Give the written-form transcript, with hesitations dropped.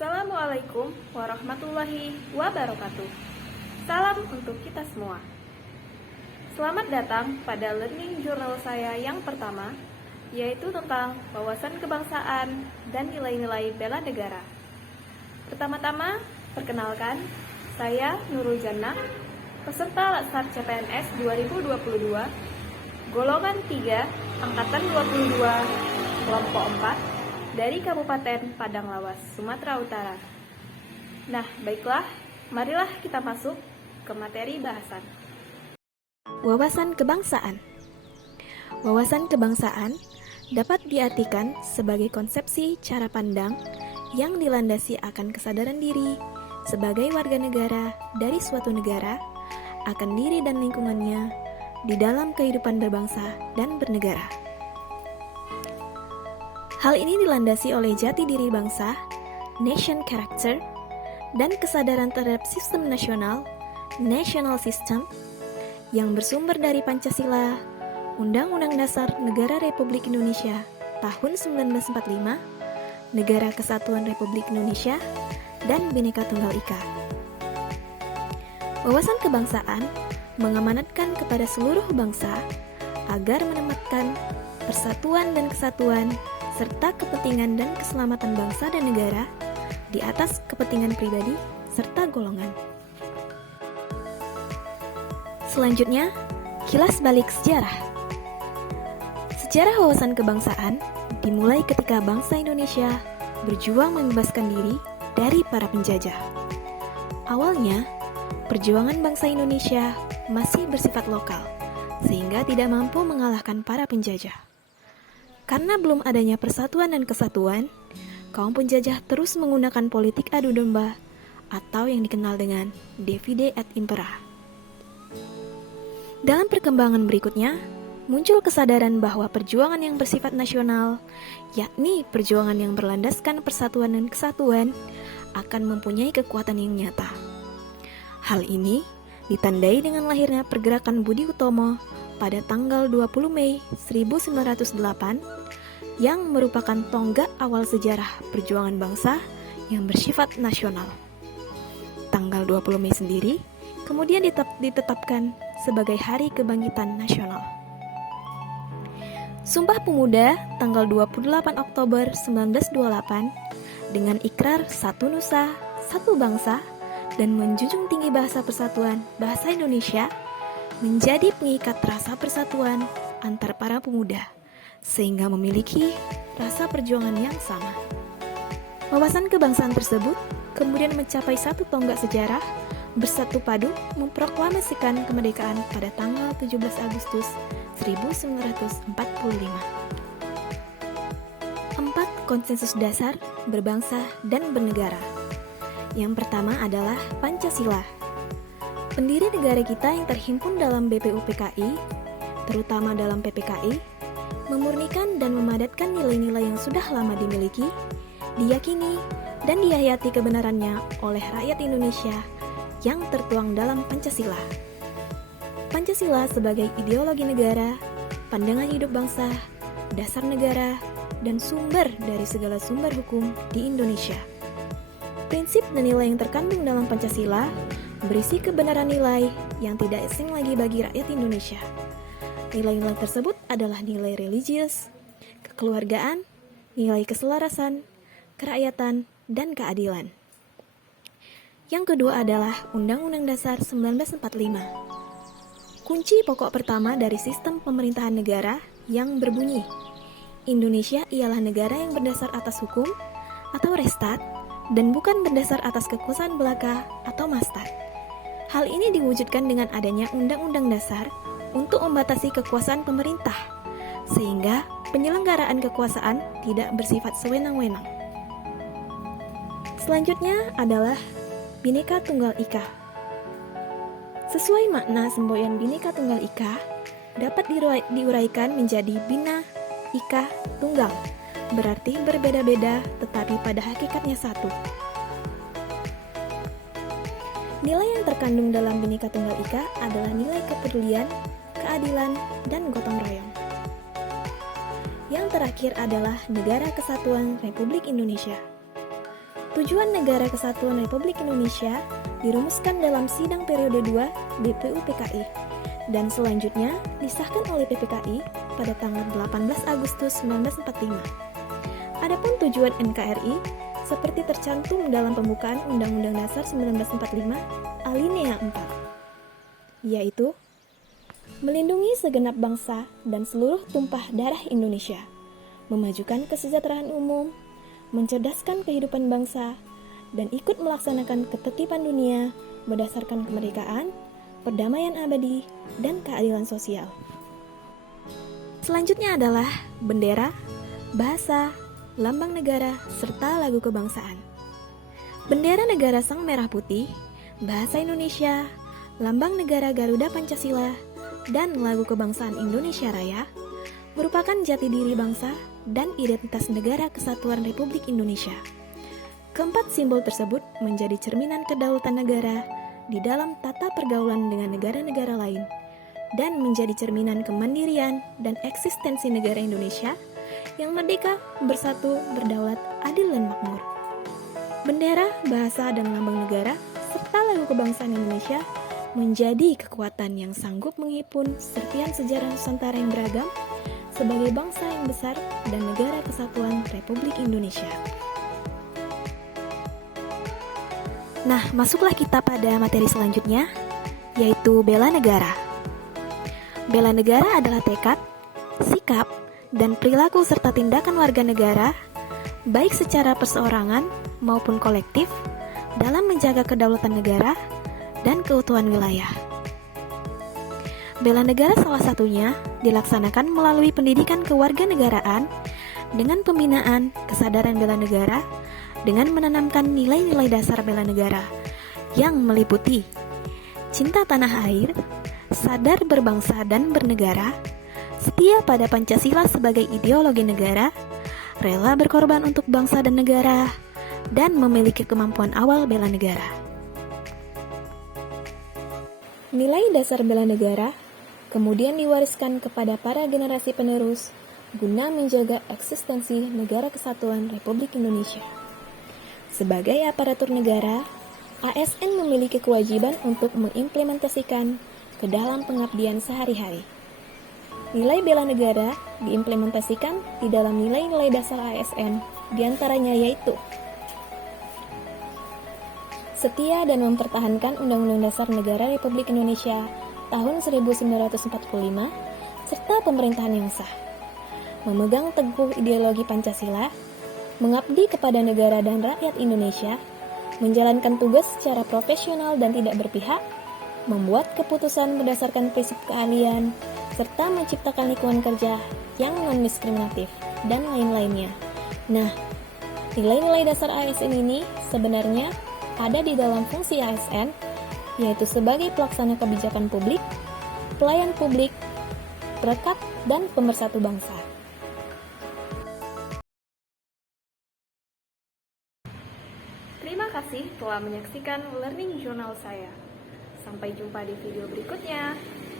Assalamualaikum warahmatullahi wabarakatuh. Salam untuk kita semua. Selamat datang pada learning journal saya yang pertama, yaitu tentang wawasan kebangsaan dan nilai-nilai bela negara. Pertama-tama, perkenalkan, saya Nurul Jannah, peserta Latsar CPNS 2022, golongan 3, angkatan 22, kelompok 4, dari Kabupaten Padang Lawas, Sumatera Utara. Nah, baiklah, marilah kita masuk ke materi bahasan. Wawasan kebangsaan. Wawasan kebangsaan dapat diartikan sebagai konsepsi cara pandang yang dilandasi akan kesadaran diri sebagai warga negara dari suatu negara akan diri dan lingkungannya di dalam kehidupan berbangsa dan bernegara. Hal ini dilandasi oleh jati diri bangsa, nation character, dan kesadaran terhadap sistem nasional, national system, yang bersumber dari Pancasila, Undang-Undang Dasar Negara Republik Indonesia tahun 1945, Negara Kesatuan Republik Indonesia, dan Bhinneka Tunggal Ika. Wawasan kebangsaan mengamanatkan kepada seluruh bangsa agar menempatkan persatuan dan kesatuan serta kepentingan dan keselamatan bangsa dan negara di atas kepentingan pribadi serta golongan. Selanjutnya, kilas balik sejarah. Sejarah wawasan kebangsaan dimulai ketika bangsa Indonesia berjuang membebaskan diri dari para penjajah. Awalnya, perjuangan bangsa Indonesia masih bersifat lokal, sehingga tidak mampu mengalahkan para penjajah. Karena belum adanya persatuan dan kesatuan, kaum penjajah terus menggunakan politik adu domba atau yang dikenal dengan divide et impera. Dalam perkembangan berikutnya, muncul kesadaran bahwa perjuangan yang bersifat nasional, yakni perjuangan yang berlandaskan persatuan dan kesatuan, akan mempunyai kekuatan yang nyata. Hal ini ditandai dengan lahirnya pergerakan Budi Utomo pada tanggal 20 Mei 1908 yang merupakan tonggak awal sejarah perjuangan bangsa yang bersifat nasional. Tanggal 20 Mei sendiri kemudian ditetapkan sebagai Hari Kebangkitan Nasional. Sumpah Pemuda tanggal 28 Oktober 1928 dengan ikrar satu nusa, satu bangsa dan menjunjung tinggi bahasa persatuan bahasa Indonesia menjadi pengikat rasa persatuan antar para pemuda, sehingga memiliki rasa perjuangan yang sama. Wawasan kebangsaan tersebut kemudian mencapai satu tonggak sejarah bersatu padu memproklamasikan kemerdekaan pada tanggal 17 Agustus 1945. 4 konsensus dasar berbangsa dan bernegara. Yang pertama adalah Pancasila. Pendiri negara kita yang terhimpun dalam BPUPKI, terutama dalam PPKI, memurnikan dan memadatkan nilai-nilai yang sudah lama dimiliki, diyakini, dan dihayati kebenarannya oleh rakyat Indonesia yang tertuang dalam Pancasila. Pancasila sebagai ideologi negara, pandangan hidup bangsa, dasar negara, dan sumber dari segala sumber hukum di Indonesia. Prinsip dan nilai yang terkandung dalam Pancasila berisi kebenaran nilai yang tidak asing lagi bagi rakyat Indonesia. Nilai-nilai tersebut adalah nilai religius, kekeluargaan, nilai keselarasan, kerakyatan, dan keadilan. Yang kedua adalah Undang-Undang Dasar 1945. Kunci pokok pertama dari sistem pemerintahan negara yang berbunyi, Indonesia ialah negara yang berdasar atas hukum atau restat dan bukan berdasar atas kekuasaan belaka atau mastat. Hal ini diwujudkan dengan adanya Undang-Undang Dasar untuk membatasi kekuasaan pemerintah, sehingga penyelenggaraan kekuasaan tidak bersifat sewenang-wenang. Selanjutnya adalah Bhinneka Tunggal Ika. Sesuai makna semboyan Bhinneka Tunggal Ika, dapat diuraikan menjadi Bina, Ika, Tunggal, berarti berbeda-beda tetapi pada hakikatnya satu. Nilai yang terkandung dalam Bhinneka Tunggal Ika adalah nilai kepedulian, keadilan, dan gotong royong. Yang terakhir adalah Negara Kesatuan Republik Indonesia. Tujuan Negara Kesatuan Republik Indonesia dirumuskan dalam Sidang Periode 2 BPU PKI dan selanjutnya disahkan oleh PPKI pada tanggal 18 Agustus 1945. Adapun tujuan NKRI seperti tercantum dalam pembukaan Undang-Undang Dasar 1945 alinea 4, yaitu melindungi segenap bangsa dan seluruh tumpah darah Indonesia, memajukan kesejahteraan umum, mencerdaskan kehidupan bangsa, dan ikut melaksanakan ketertiban dunia berdasarkan kemerdekaan, perdamaian abadi, dan keadilan sosial. Selanjutnya adalah bendera, bahasa, lambang negara, serta lagu kebangsaan. Bendera negara Sang Merah Putih, bahasa Indonesia, lambang negara Garuda Pancasila, dan lagu kebangsaan Indonesia Raya merupakan jati diri bangsa dan identitas negara kesatuan Republik Indonesia. Keempat simbol tersebut menjadi cerminan kedaulatan negara di dalam tata pergaulan dengan negara-negara lain dan menjadi cerminan kemandirian dan eksistensi negara Indonesia yang merdeka, bersatu, berdaulat, adil, dan makmur. Bendera, bahasa, dan lambang negara, serta lagu kebangsaan Indonesia menjadi kekuatan yang sanggup menghimpun serpihan sejarah Nusantara yang beragam sebagai bangsa yang besar dan negara kesatuan Republik Indonesia. Nah, masuklah kita pada materi selanjutnya, yaitu bela negara. Bela negara adalah tekad, sikap, dan perilaku serta tindakan warga negara, baik secara perseorangan maupun kolektif, dalam menjaga kedaulatan negara dan keutuhan wilayah. Bela negara salah satunya dilaksanakan melalui pendidikan kewarganegaraan dengan pembinaan kesadaran bela negara dengan menanamkan nilai-nilai dasar bela negara yang meliputi cinta tanah air, sadar berbangsa dan bernegara, setia pada Pancasila sebagai ideologi negara, rela berkorban untuk bangsa dan negara, dan memiliki kemampuan awal bela negara. Nilai dasar bela negara kemudian diwariskan kepada para generasi penerus guna menjaga eksistensi negara kesatuan Republik Indonesia. Sebagai aparatur negara, ASN memiliki kewajiban untuk mengimplementasikan ke dalam pengabdian sehari-hari. Nilai bela negara diimplementasikan di dalam nilai-nilai dasar ASN, diantaranya yaitu setia dan mempertahankan Undang-Undang Dasar Negara Republik Indonesia tahun 1945 serta pemerintahan yang sah, memegang teguh ideologi Pancasila, mengabdi kepada negara dan rakyat Indonesia, menjalankan tugas secara profesional dan tidak berpihak, membuat keputusan berdasarkan prinsip keahlian, serta menciptakan lingkungan kerja yang non-diskriminatif, dan lain-lainnya. Nah, nilai-nilai dasar ASN ini sebenarnya ada di dalam fungsi ASN, yaitu sebagai pelaksana kebijakan publik, pelayan publik, perekat, dan pemersatu bangsa. Terima kasih telah menyaksikan Learning Journal saya. Sampai jumpa di video berikutnya.